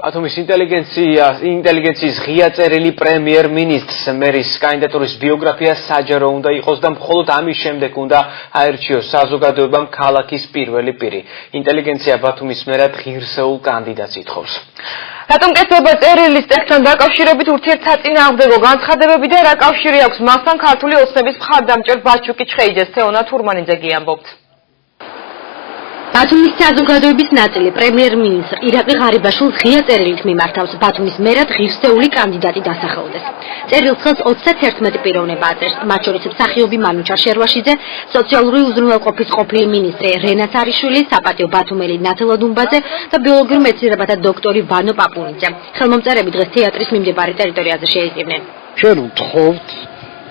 Atomis ინტელიგენციის ღია წერილი პრემიერ-მინისტრს მერის კანდიდატურის ბიოგრაფია საჯარო უნდა იყოს და მხოლოდ ამის შემდეგ უნდა აერჩიოს საზოგადოებამ ქალაქის პირველი პირი. ინტელიგენცია ბათუმის მერად ღირსეულ კანდიდატს ითხოვს. რატომ კეთდება წერილის ტექსტთან დაკავშირებით ურთიერთსაწინააღმდეგო განცხადებები და რა კავშირი აქვს მასთან ქართული ოცნების მხარდამჭერ ბაჩუკი ჩხეიძეს თეონა თურმანიძე ამბობს. ბათუმის საზოგადოების ნაწილი პრემიერ-მინისტრ ირაკლი ღარიბაშვილს ღია წერილით მიმართავს ბათუმის მერად ღირსეული კანდიდატი დასახელდეს. წერილს ხელს 31 პიროვნება აწერს, მათ შორის მსახიობი მანუჩარ შერვაშიძე, სოციალური უზრუნველყოფის ყოფილი მინისტრი რენა სარიშვილი, საპატიო ბათუმელი ნათელა დუმბაძე და ბიოლოგიურ მეცნიერებათა დოქტორი ვანო პაპუნიძე. ხელმომწერები დღეს თეატრის მიმდებარე ტერიტორიაზე შეიზრდნენ. ჩვენ ვთხოვთ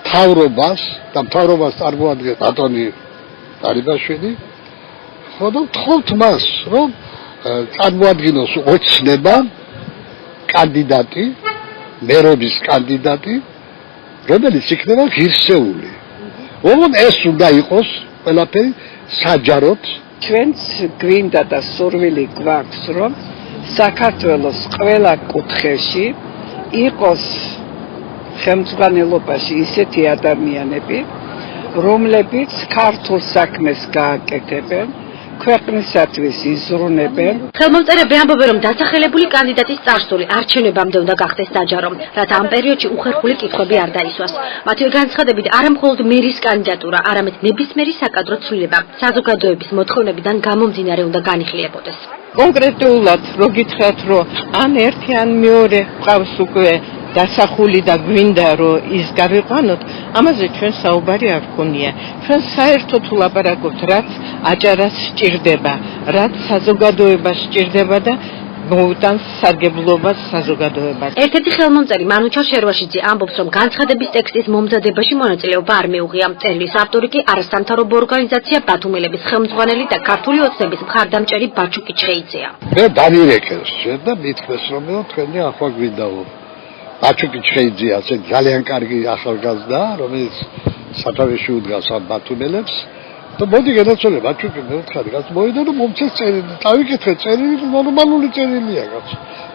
მთავრობას და მთავრობას წარმოადგენს ბატონი ღარიბაშვილი ხოდო ვთხოვთ მას, რომ წარმოადგინოს ოცნება კანდიდატი, მერობის კანდიდატი, რომელიც იქნება ღირსეული. ოღონდ ეს უნდა იყოს ყველაფერი საჯაროდ. ჩვენც გვინდა და სურვილი გვაქვს, რომ საქართველოს ყველა კუთხეში იყოს ხელმძღვანელობაში ისეთი ადამიანები, რომლებიც ქართულ საქმეს გააკეთებენ, ქვეყნისათვის იზრუნებენ. ხელმომწერები ამბობენ, რომ დასახელებული კანდიდატის წარსული არჩევნებამდე უნდა გახდეს საჯარო, რათა ამ პერიოდში უხერხული კითხვები არ დაისვას. მათივე განცხადებით, არა მხოლოდ მერის კანდიდატურა, არამედ ნებისმიერი საკადრო ცვლილება საზოგადოების მოთხოვნებიდან გამომდინარე უნდა განიხილებოდეს. კონკრეტულად რო გითხრათ, რომ ან ერთი ან მეორე ყავს უკვე დასახული და გვინდა რომ ის გავიყვანოთ, ამაზე ჩვენ საუბარი არ გქონია. ჩვენ საერთოდ ვლაპარაკობთ, რაც აჭარას სჭირდება, რაც საზოგადოებას სჭირდება და მოუტანს სარგებლობას საზოგადოებას. ერთ-ერთი ხელმომწერი მანუჩარ შერვაშიძე ამბობს, რომ განცხადების ტექსტის მომზადებაში მონაწილეობა არ მიუღია. წერილის ავტორი კი არასამთავრობო ორგანიზაცია ბათუმელების ხელმძღვანელი და ქართული ოცნების მხარდამჭერი ბაჩუკი ჩხეიძეა. მე დანირეკეს და მithmes რომ თქვენი ახლა გვინდაო. ბაჩუკი ჩხეიძე ასე ძალიან კარგი ახალგაზრდა, რომელიც სათავეში უდგას ამ ბათუმელებს. და მოდი გადაცვალე ბაჩუკი მე ვთხარი, რაც მოიდა და მომცეს წერილი. დავიკითხე წერილი, ნორმალური წერილია რაც.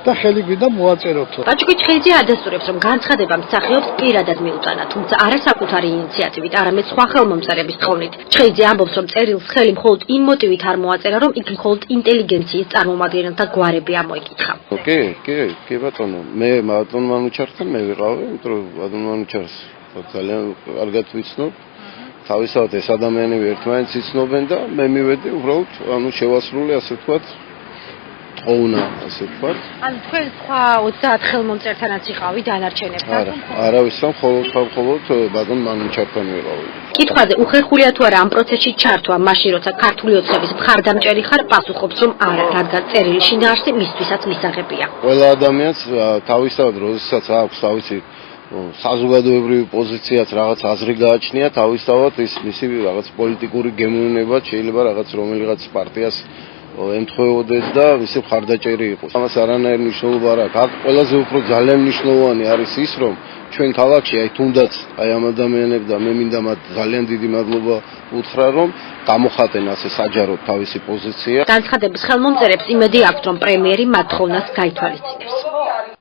და ხელი გვინდა მოაწეროთო. ბაჩუკი ჩხეიძე ადასტურებს, რომ განცხადება მსახიობს პირადად მიუტანა, თუმცა არა საკუთარი ინიციატივით, არამედ სხვა ხელმომწერების თხოვნით. ჩხეიძე ამბობს, რომ წერილს ხელი მხოლოდ იმ მოტივით არ მოაწერა, რომ იქ მხოლოდ ინტელიგენციის წარმომადგენელთა გვარები ამოიკითხა. კი ბატონო, მე ბატონ მანუჩართან მე ვიყავი, იმიტომ რომ ბატონ მანუჩარს ძალიან კარგად ვიცნობ. თავისთავად ეს ადამიანები ერთმანეთს იცნობენ და მე მივედი უბრალოდ ანუ შევასრულე ასე ვთქვათ თხოვნა ასე ვთქვათ. ანუ თქვენ სხვა 30 ხელმომწერთანაც იყავი დანარჩენებთან? არავისთან მხოლოდ ბატონ მანუჩართან ვიყავი. კითხვაზე უხერხულია თუ არა ამ პროცესში ჩართვა, მაშინ როცა ქართული ოცნების მხარდამჭერი ხარ, პასუხობს, რომ არა, რადგან წერილი შინაარსი მისთვისაც მისაღებია. ყველა ადამიანს თავისთავად როდესაც აქვს თავისი საზოგადოებრივი პოზიციაც რაღაც აზრი გააჩნია, თავისთავად ის მისი რაღაც პოლიტიკური გემოვნება შეიძლება რაღაც რომელიღაც პარტიას ემთხვეოდეს და მისი მხარდაჭერი იყოს. ამას არანაირი მნიშვნელობა არ აქვს. აქ ყველაზე უფრო ძალიან მნიშვნელოვანი არის ის, რომ ჩვენ ქალაქში აი თუნდაც აი ამ ადამიანებს და მე მინდა მათ ძალიან დიდი მადლობა უთხრა, რომ გამოხატენ ასე საჯაროდ თავისი პოზიცია. განცხადების ხელმომწერებს იმედი აქვთ, რომ პრემიერი მათ თხოვნას გაითვალისწინებს.